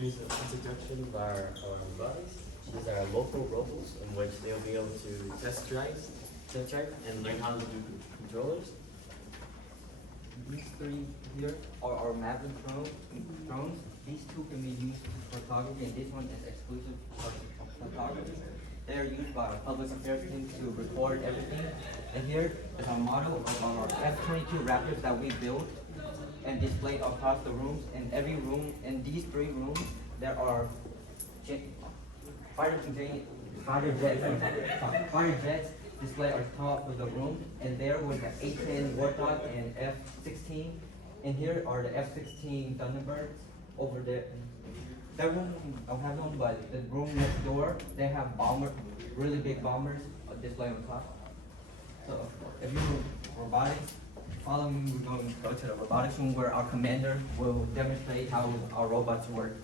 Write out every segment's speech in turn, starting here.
Here's an introduction of our robotics. These are local robots in which they'll be able to test drive, and learn how to do controllers. These three here are our Mavic drones. These two can be used for photography, and this one is exclusive for photography. They are used by our public affairs team to record everything. And here is a model of our F-22 Raptors that we built and displayed across the rooms. In every room, in these three rooms, there are fighter jets displayed on top of the room. And there was the A-10 Warthog and F-16. And here are the F-16 Thunderbirds over there. That room, I don't have them, but the room next door, they have really big bombers displayed on top. So if you robotics, follow me, we're going to go to the robotics room where our commander will demonstrate how our robots work.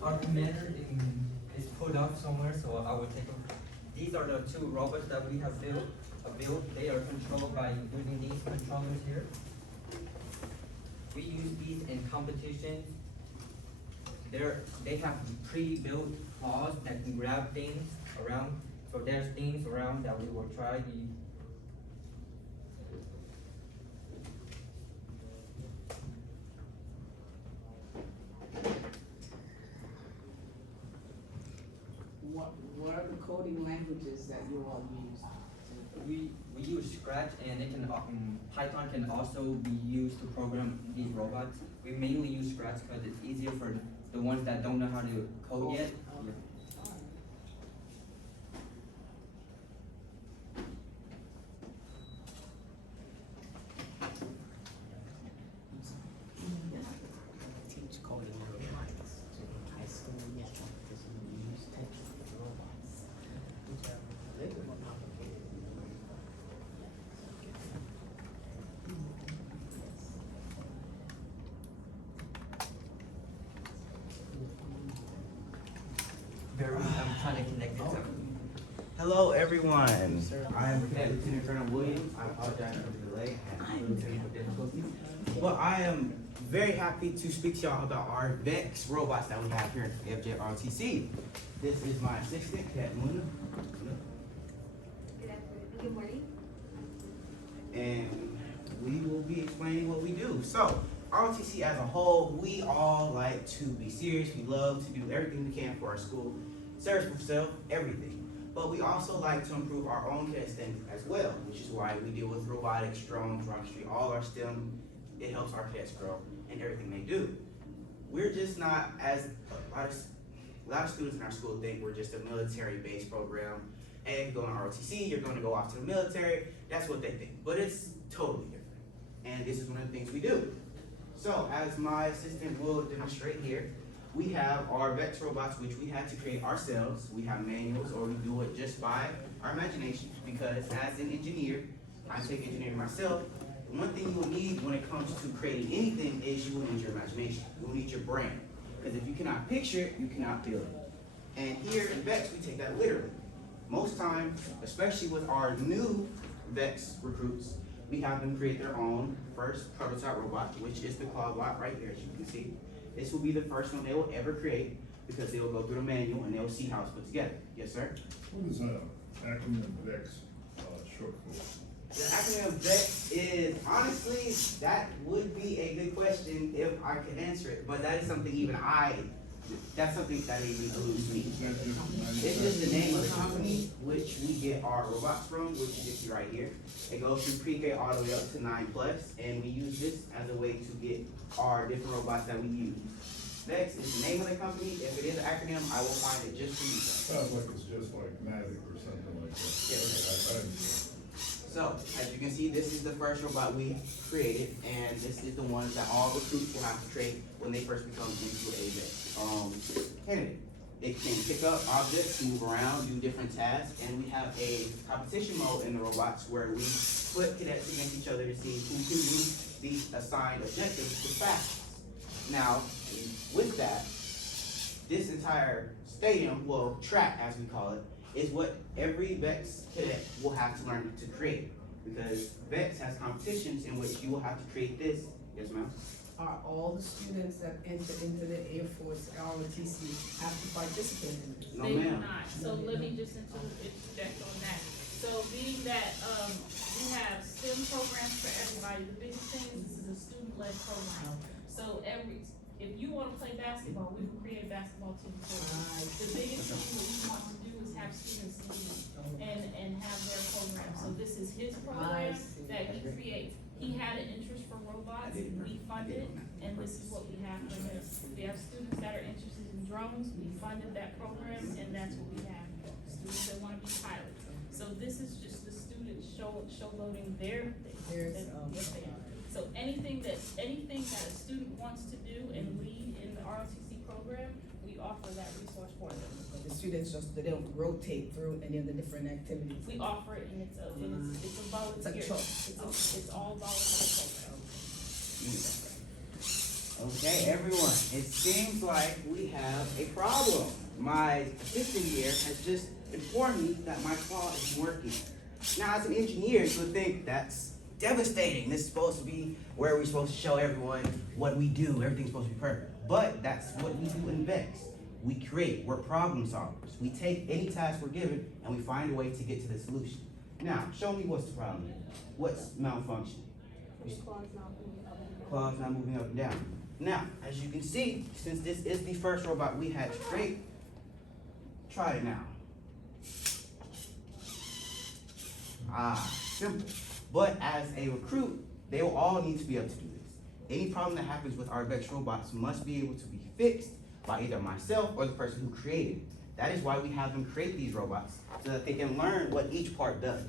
Our commander is put up somewhere, so I will take them. These are the two robots that we have built. They are controlled by using these controllers here. We use these in competitions. They have pre-built claws that can grab things around. So there's things around that we will try. What are the coding languages that you all use? We use Scratch, and it can Python can also be used to program these robots. We mainly use Scratch because it's easier for the ones that don't know how to code yet. Yeah. Teach coding robotics to high school yet because we use text robots, which are a little more complicated. I'm trying to connect it to. Hello, everyone. I am Cadet Lieutenant Colonel Williams. I apologize for the delay. I had little technical difficulties. Well, I am very happy to speak to y'all about our VEX robots that we have here at JROTC. This is my assistant, Kat Luna. Good afternoon. Good morning. And we will be explaining what we do. So, ROTC as a whole, we all like to be serious. We love to do everything we can for our school, service for self, everything. But we also like to improve our own cadet standing as well, which is why we deal with robotics, drones, rocketry, all our STEM. It helps our cadets grow and everything they do. We're just not, as a lot of students in our school think we're just a military-based program. Hey, if you're going to ROTC, you're going to go off to the military. That's what they think, but it's totally different. And this is one of the things we do. So, as my assistant will demonstrate here, we have our VEX robots, which we had to create ourselves. We have manuals, or we do it just by our imagination, because as an engineer, I take engineering myself. One thing you will need when it comes to creating anything is you will need your imagination. You will need your brain. Because if you cannot picture it, you cannot feel it. And here in VEX, we take that literally. Most times, especially with our new VEX recruits, we have them create their own first prototype robot, which is the claw bot right here, as you can see. This will be the first one they will ever create because they will go through the manual and they will see how it's put together. Yes, sir? What is acronym VEX short for? The acronym VEX is, honestly, that would be a good question if I could answer it, but that is something that's something that even eludes me. It's just the name of the company, which we get our robots from, which you can see right here. It goes from pre-K all the way up to 9+, and we use this as a way to get our different robots that we use. Next is the name of the company. If it is an acronym, I will find it just for you. Sounds like it's just like Mavic or something like that. Yes. So, as you can see, this is the first robot we created, and this is the ones that all recruits will have to trade when they first become into a candidate. It can pick up objects, move around, do different tasks, and we have a competition mode in the robots where we put cadets against each other to see who can move the assigned objectives the fastest. Now, with that, this entire stadium, well, track as we call it, is what every VEX cadet will have to learn to create. Because VEX has competitions in which you will have to create this. Yes, ma'am? Are all the students that enter into the Air Force ROTC have to participate in this? No, They do ma'am. not, so let me just interject on that. So being that, we have STEM programs for everybody, the biggest thing is this is a student-led program. So if you wanna play basketball, we will create a basketball team for you. The biggest thing that we want to do is have students lead and have their program. So this is his program that he creates. He had an interest for robots, we funded it, and this is what we have for him. We have students that are interested in drones, we funded that program, and that's what we have. Students that wanna be pilots. So this is just the students showloading their things, what they are. So anything that a student wants to do and lead in the ROTC program, we offer that resource for them. The students they don't rotate through any of the different activities. We offer it and it's a volunteer. choice. It's all volunteer program. Okay, everyone, it seems like we have a problem. My assistant here has just informed me that my claw isn't working. Now, as an engineer, you would think that's devastating. This is supposed to be where we're supposed to show everyone what we do. Everything's supposed to be perfect. But that's what we do in VEX. We create, we're problem solvers. We take any task we're given and we find a way to get to the solution. Now, show me what's the problem here. What's malfunctioning? Claw's not moving up and down. Now, as you can see, since this is the first robot we had to create, try it now. Simple. But as a recruit, they will all need to be able to do this. Any problem that happens with our VEX robots must be able to be fixed by either myself or the person who created it. That is why we have them create these robots, so that they can learn what each part does.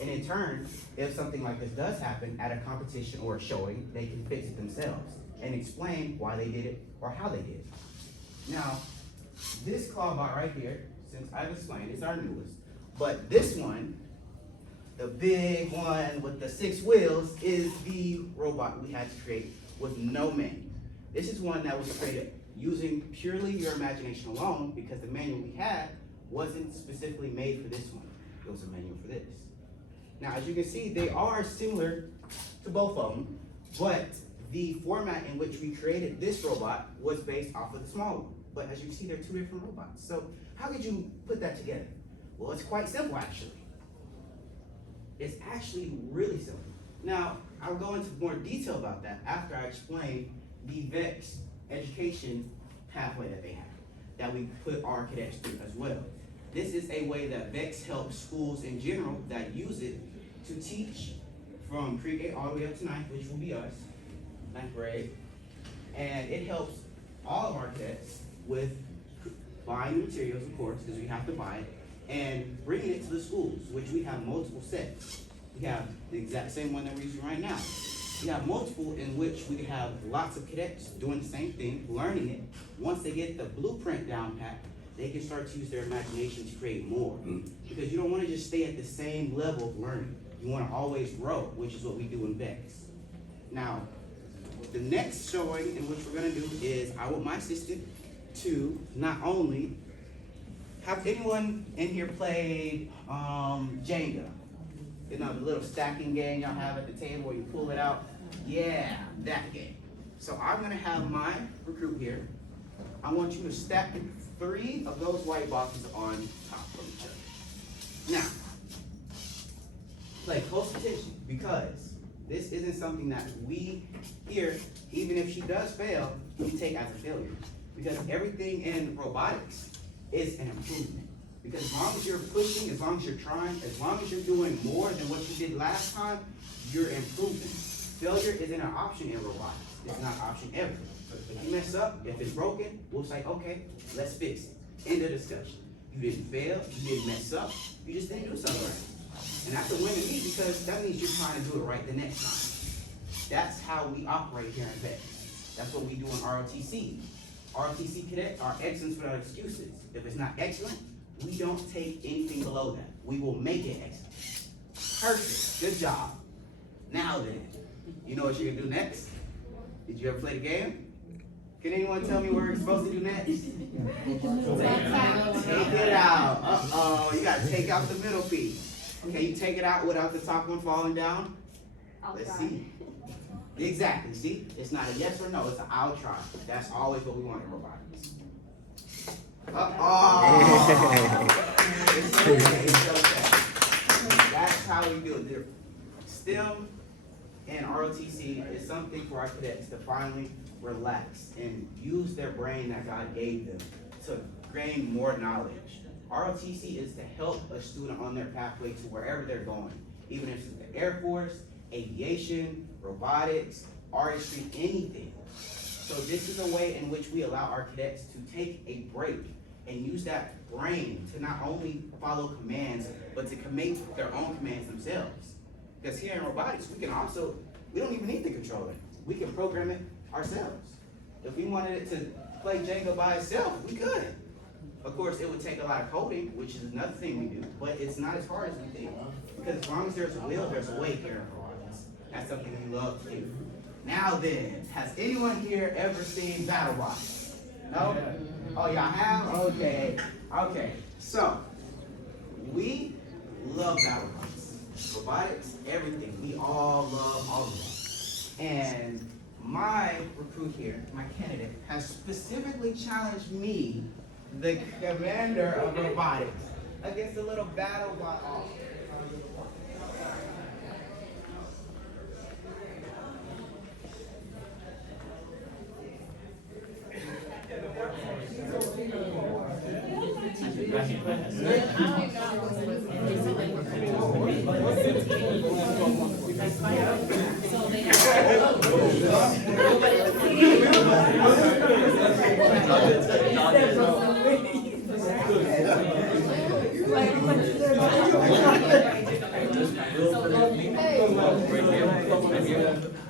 And in turn, if something like this does happen at a competition or a showing, they can fix it themselves and explain why they did it or how they did it. Now, this clawbot right here, since I've explained, it's our newest, but this one, the big one with the 6 wheels, is the robot we had to create with no manual. This is one that was created using purely your imagination alone, because the manual we had wasn't specifically made for this one. It was a manual for this. Now, as you can see, they are similar to both of them, but the format in which we created this robot was based off of the small one. But as you can see, they're 2 different robots. So how could you put that together? Well, it's quite simple, actually. It's actually really simple. Now, I'll go into more detail about that after I explain the VEX education pathway that they have, that we put our cadets through as well. This is a way that VEX helps schools in general that use it to teach from pre-K all the way up to 9th, which will be us, 9th grade. And it helps all of our cadets with buying the materials, of course, because we have to buy it, and bringing it to the schools, which we have multiple sets. We have the exact same one that we're using right now. We have multiple in which we have lots of cadets doing the same thing, learning it. Once they get the blueprint down pat, they can start to use their imagination to create more. Because you don't want to just stay at the same level of learning. You want to always grow, which is what we do in VEX. Now, the next showing in which we're going to do is I want my assistant to not only have anyone in here played Jenga? You know, the little stacking game y'all have at the table where you pull it out? Yeah, that game. So I'm gonna have my recruit here. I want you to stack 3 of those white boxes on top of each other. Now, Pay close attention, because this isn't something that we here, even if she does fail, we take as a failure. Because everything in robotics is an improvement. Because as long as you're pushing, as long as you're trying, as long as you're doing more than what you did last time, you're improving. Failure isn't an option in robotics. It's not an option ever. If you mess up, if it's broken, we'll say, okay, let's fix it. End of discussion. You didn't fail, you didn't mess up, you just didn't do something right. And that's a win to me, because that means you're trying to do it right the next time. That's how we operate here in Vegas. That's what we do in ROTC. ROTC cadets are excellence without excuses. If it's not excellent, we don't take anything below that. We will make it excellent. Perfect, good job. Now then, you know what you're gonna do next? Did you ever play the game? Can anyone tell me what we're supposed to do next? Take it out. Uh-oh, you gotta take out the middle piece. Can you take it out without the top one falling down? Let's see. Exactly, see? It's not a yes or no, it's an I'll try. That's always what we want in robotics. It's okay, it's okay. That's how we do it. STEM and ROTC is something for our cadets to finally relax and use their brain that God gave them to gain more knowledge. ROTC is to help a student on their pathway to wherever they're going, even if it's the Air Force, aviation, robotics, artistry, anything. So this is a way in which we allow our cadets to take a break and use that brain to not only follow commands, but to make their own commands themselves. Because here in robotics, we don't even need the controller. We can program it ourselves. If we wanted it to play Jenga by itself, we could. Of course, it would take a lot of coding, which is another thing we do, but it's not as hard as we think. Because as long as there's a will, there's a way here in robotics. That's something we love to do. Now then, has anyone here ever seen BattleBots? No? Oh, y'all have? Okay. Okay. So, we love BattleBots. Robotics, everything. We all love all of that. And my recruit here, my candidate, has specifically challenged me, the commander of robotics, against a little BattleBot.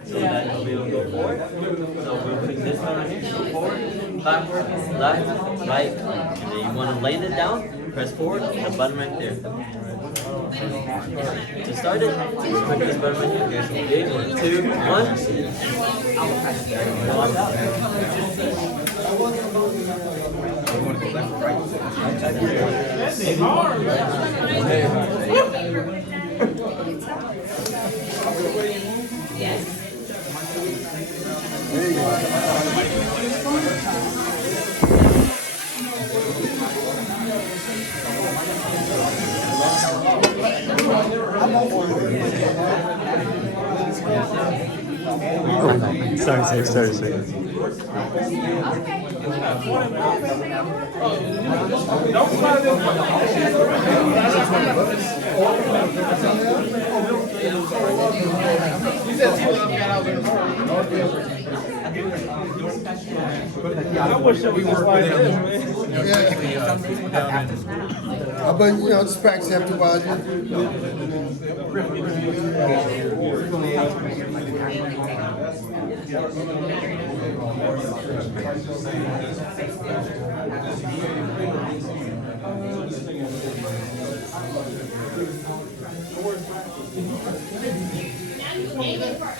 So that will be able to go forward. So we'll pick this one right here, go forward, backward, left, right, and then you want to lay it down, press forward, the button right there. To start it, just click this button right here. Okay, so 3, 2, 1. Watch out. It's hard. Yes. Sorry. I wish that we worked with him. But just practice after a while. Even for us,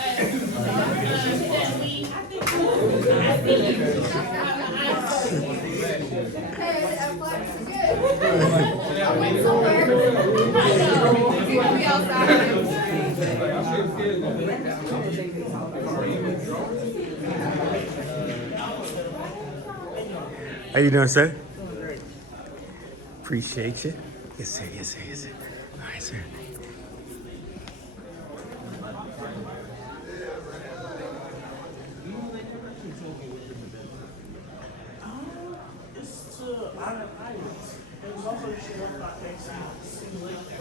that we, I think, How you doing, sir? Appreciate you. Yes, sir. All right, sir. look, I have items. It was also shit up like simulate